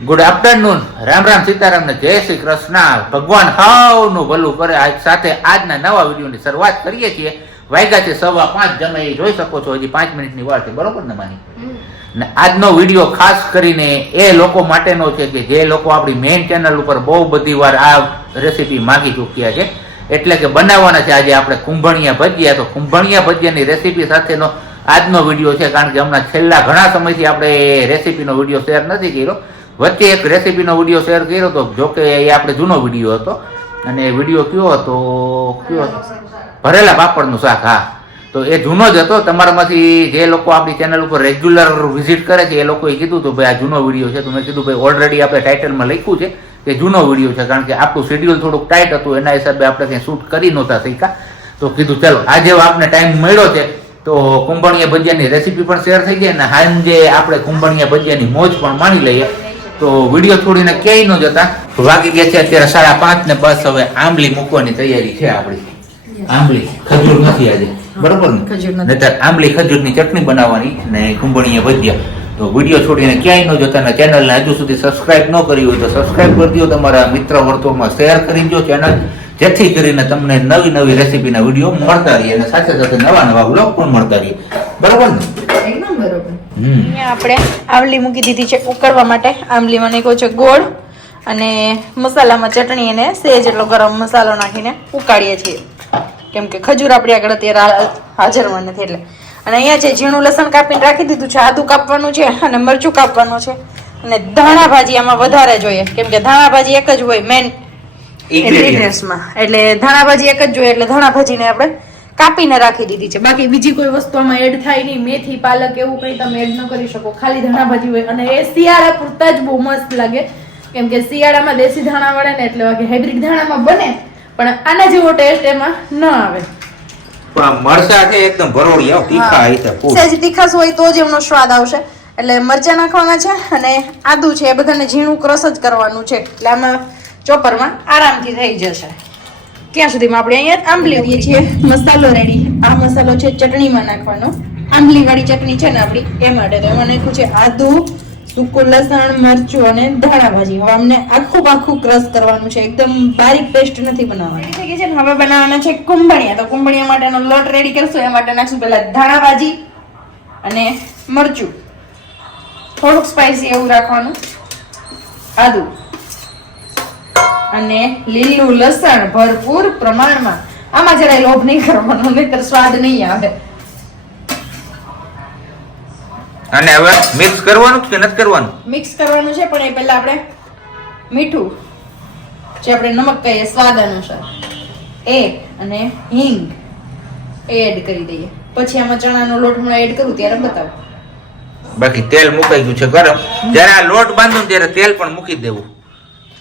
Good afternoon, Ram Ram Sitaram ને જય શ્રી કૃષ્ણ. ભગવાન હાવનું ભલું કરે. આજ સાથે આજના નવા વિડીયોની શરૂઆત કરીએ છીએ. વાગ્યા છે 5:15. તમે જોઈ શકો છો, હજી 5 મિનિટની વાર છે, બરોબર ને માની? ને આજનો વિડીયો ખાસ કરીને એ લોકો માટેનો છે કે જે લોકો આપણી મેઇન ચેનલ ઉપર બહુ બધી વાર આ રેસીપી માગી ચૂક્યા છે. એટલે કે બનાવવાના છે આજે આપણે કુંભણિયા ભજીયા. તો કુંભણિયા ભજીયાની રેસીપી સાથેનો આજનો વિડીયો છે, કારણ કે હમણાં છેલ્લા ઘણા સમયથી આપણે રેસીપીનો વિડીયો શેર નથી કર્યો. વચ્ચે એક રેસીપીનો વિડીયો શેર કર્યો હતો, જોકે એ આપણે જૂનો વિડીયો હતો. અને વિડીયો કયો હતો? ભરેલા પાપડનું શાક. હા, તો એ જૂનો જ હતો. તમારામાંથી જે લોકો આપણી ચેનલ ઉપર રેગ્યુલર વિઝિટ કરે છે એ લોકોએ કીધું હતું ભાઈ આ જૂનો વિડીયો છે. તો મેં કીધું ભાઈ ઓલરેડી આપણે ટાઇટલમાં લખ્યું છે કે જૂનો વિડીયો છે, કારણ કે આપણું શેડ્યુલ થોડુંક ટાઈટ હતું, એના હિસાબે આપણે કંઈ શૂટ કરી નહોતા શીખ્યા. તો કીધું ચાલો આજે આપને ટાઈમ મળ્યો છે તો કુંભણિયા ભજીયાની રેસીપી પણ શેર થઈ જાય અને સાંજે આપણે કુંભણિયા ભજીયાની મોજ પણ માણી લઈએ. તો વિડીયો છોડીને ક્યાંય ન જતા. વાગી ગયા છે અત્યારે 5:30 ને બસ હવે આંબલી મૂકવાની તૈયારી છે આપણી. આંબલી ખજૂર નથી આજે, બરોબર ને? નહીતર આંબલી ખજૂરની ચટણી બનાવવાની ને કુંભણિયા ભજીયા. તો વિડીયો છોડીને ક્યાંય ન જતા ને ચેનલને હજુ સુધી સબસ્ક્રાઇબ ન કરી હોય તો સબસ્ક્રાઇબ કરી દો. તમારા મિત્ર વર્તુળમાં શેર કરી દો ચેનલ, જેથી કરીને તમને નવી નવી રેસીપીના વિડીયો મળતા રહીએ અને સાથે સાથે નવા નવા વ્લોગ પણ મળતા રહીએ, બરોબર ને? એકદમ બરોબર. અહીંયા આપણે આંબલી મૂકી દીધી છે ઉકળવા માટે. આંબલીમાં નાખ્યો છે ગોળ અને મસાલામાં ચટણી અને સેજ એટલો ગરમ મસાલો નાખીને ઉકાળીએ છીએ, કેમ કે ખજૂર આપણી આગળ અત્યારે હાજરમાં નથી એટલે. અને અહીંયા છે ઝીણું લસણ કાપીને રાખી દીધું છે, આદું કાપવાનું છે અને મરચું કાપવાનું છે. અને ધાણા ભાજી આમાં વધારે જોઈએ, કેમ કે ધાણા ભાજી એક જ હોય મેન ઇન્ગ્રેડિયન્ટ્સમાં, એટલે ધાણા ભાજી એક જ જોઈએ. એટલે ધાણા ભાજીને આપણે કાપીને રાખી દીધી છે. બાકી બીજી કોઈ વસ્તુ આમાં એડ થાય નહીં. મેથી, પાલક એવું કંઈ તમે એડ ન કરી શકો, ખાલી ધાણા ભાજી હોય. અને એ શિયાળા પૂરતા જ બહુ મસ્ત લાગે, કેમ કે શિયાળામાં દેશી ધાણા વળે ને એટલે વાગે હાઇબ્રિડ ધાણામાં બને, પણ આના જેવો ટેસ્ટ એમાં ન આવે. પણ મરચા છે એકદમ ભરોળિયા, તીખા હશે, સહેજ તીખાશ હોય તો જ એમનો સ્વાદ આવશે. એટલે મરચા નાખવાના છે અને આદુ છે, એ બધાને ઝીણું ક્રશ જ કરવાનું છે. એટલે આમાં ચોપરમાં આરામથી થઈ જશે. ત્યાં સુધીમાં આપણે અહીંયા આંબલી લઈએ છીએ. મસાલો રેડી. આ મસાલો છે ચટણીમાં નાખવાનો. આંબલી વાળી ચટણી છે ને આપણી, એ માટે તો એમાં નાખ્યું છે આદુ, સૂકું લસણ, મરચું અને ધાણા ભાજી. હવે અમને આખું ક્રશ કરવાનું છે, એકદમ બારીક પેસ્ટ નથી બનાવવાની. થઈ ગઈ છે ને. હવે બનાવવાના છે કુંભણિયા. તો કુંભણિયા માટેનો લોટ રેડી કરશું. એ માટે નાખશું પહેલા ધાણા ભાજી અને મરચું, થોડુંક સ્પાઈસી એવું રાખવાનું, આદુ અને લીલું લસણ ભરપૂર પ્રમાણમાં. આમાં જરાય લોભ નહીં કરવાનો, નહીતર સ્વાદ નહીં આવે. અને હવે મિક્સ કરવાનું કે નથી કરવાનું? મિક્સ કરવાનું છે, પણ એ પહેલા આપણે મીઠું, જે આપણે નમક કહીએ સ્વાદ અનુસાર, એ અને હિંગ એડ કરી દઈએ. પછી આમાં ચણાનો લોટ હમણાં એડ કરું ત્યારે બતાવું. બાકી તેલ મુકાઈ ગયું છે ગરમ. જ્યારે આ લોટ બાંધો ત્યારે તેલ પણ મૂકી દેવું,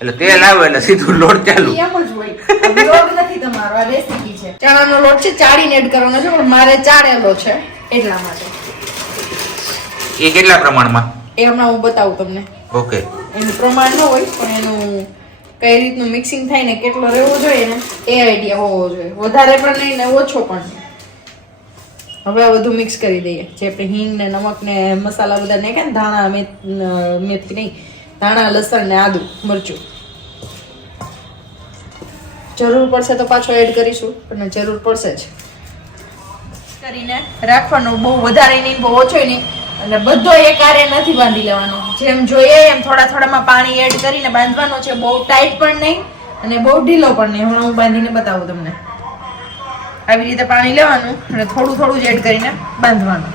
એટલે તેલ આવે એટલે સીધું લોટ ચાલુ. એમ જ હોય. બ્લોગ નથી તમારો, આ રેસીપી છે. ચણાનો લોટ છે ચાળીને એડ કરવાનો છે, પણ મારે ચાળેલો છે એટલા માટે. એ કેટલા પ્રમાણમાં? એ હમણાં હું બતાવું તમને. ઓકે. એનું પ્રમાણ ન હોય, પણ એનું કઈ રીતનું મિક્સિંગ થાય ને કેટલો રહેવો જોઈએ ને એ આઈડિયા હોવો જોઈએ. વધારે પણ નહીં ને ઓછો પણ નહીં. હવે આ બધું મિક્સ કરી દઈએ. જે આપણે હિંગ ને નમક ને મસાલા બધા નાખ્યા ને, ધાણા મેથી નહીં, ધાણા, લસણ ને આદુ, મરચું. જરૂર પડશે તો પાછો એડ કરીશું, પણ જરૂર પડશે જ. કરીને રાખવાનો, બહુ વધારે નહીં બહુ ઓછો નહીં. અને બધો એકારે નથી બાંધી લેવાનો, જેમ જોઈએ એમ થોડા થોડામાં પાણી એડ કરીને બાંધવાનો છે. બહુ ટાઈટ પણ નહીં અને બહુ ઢીલો પણ નહીં. હમણાં હું બાંધીને બતાવું તમને. આવી રીતે પાણી લેવાનું અને થોડું થોડું જ એડ કરીને બાંધવાનું.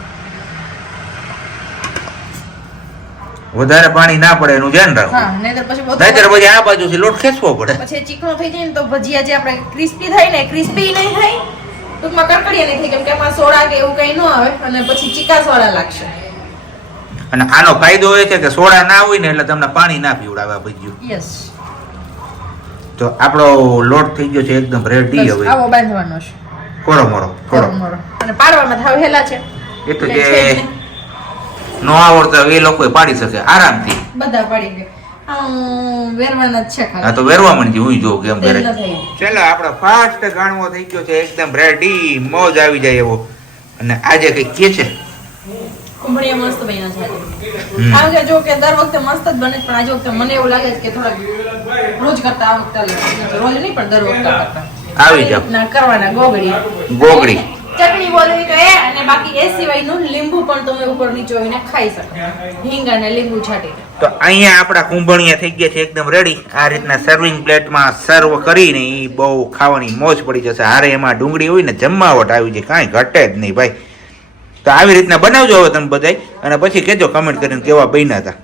વધારે પાણી ના પડે એનું ધ્યાન રાખો. હા, નહીતર પછી આ બાજુથી લોટ ખેંચવો પડે, પછી ચીકણો થઈ જાય ને તો ભજીયા જે આપણે ક્રિસ્પી થાય ને, ક્રિસ્પી નહીં થાય, ટૂંકમાં કડકડિયા નહીં થાય, કેમ કે એમાં સોડા કે એવું કઈ ન આવે અને પછી ચીકા સોડા લાગશે. અને આનો ફાયદો એ છે કે સોડા ના હોય ને એટલે તમને પાણી ના પીવડાવે ભજીયું. યસ. તો આપણો લોટ થઈ ગયો છે એકદમ રેડી. હવે આવો બાંધવાનો છે, કોરો મોરો. અને પાડવામાં થાવ હેલા છે. એ તો જે નો આવડતા એ લોકો પાડી શકે આરામથી. બધા પાડી ગયા. વેરવાના જ છે ખાલી. હા, તો વેરવા માંડી હું જોઉં કેમ કરે. તેલ ન થાય. ચાલો આપણો ફાસ્ટ ગાણવો થઈ ગયો છે એકદમ રેડી, મોજ આવી જાય એવો. અને આજે કઈ કે છે કુંભળિયા મસ્ત બન્યા છે આજે. આમ કે જો કે દર વખતે મસ્ત જ બને છે, પણ આજે વખતે મને એવું લાગે છે કે થોડાક રોજ કરતા આ વખતે અલગ. રોજ નહીં પણ દર વખતે કરતા આવી જાવ. ના કરવાના ગોગડી ચટણી બોલવી તો એ, અને બાકી એ સિવાયનું લીંબુ પણ તમે ઉપર નીચે હોઈને ખાઈ શકો, હિંગ અને લીંબુ છાંટીને. તો અહીંયા આપણા કુંભણિયા થઈ ગયા છે એકદમ રેડી. આ રીતના સર્વિંગ પ્લેટમાં સર્વ કરીને ઈ બહુ ખાવાની મોજ પડી જશે. હારે એમાં ડુંગળી હોય ને જમાવટ આવી જાય, કાંઈ ઘટે જ નહીં ભાઈ. તો આવી રીતના બનાવજો હવે તમે બધાય, અને પછી કહેજો કમેન્ટ કરીને કેવા બન્યા હતા.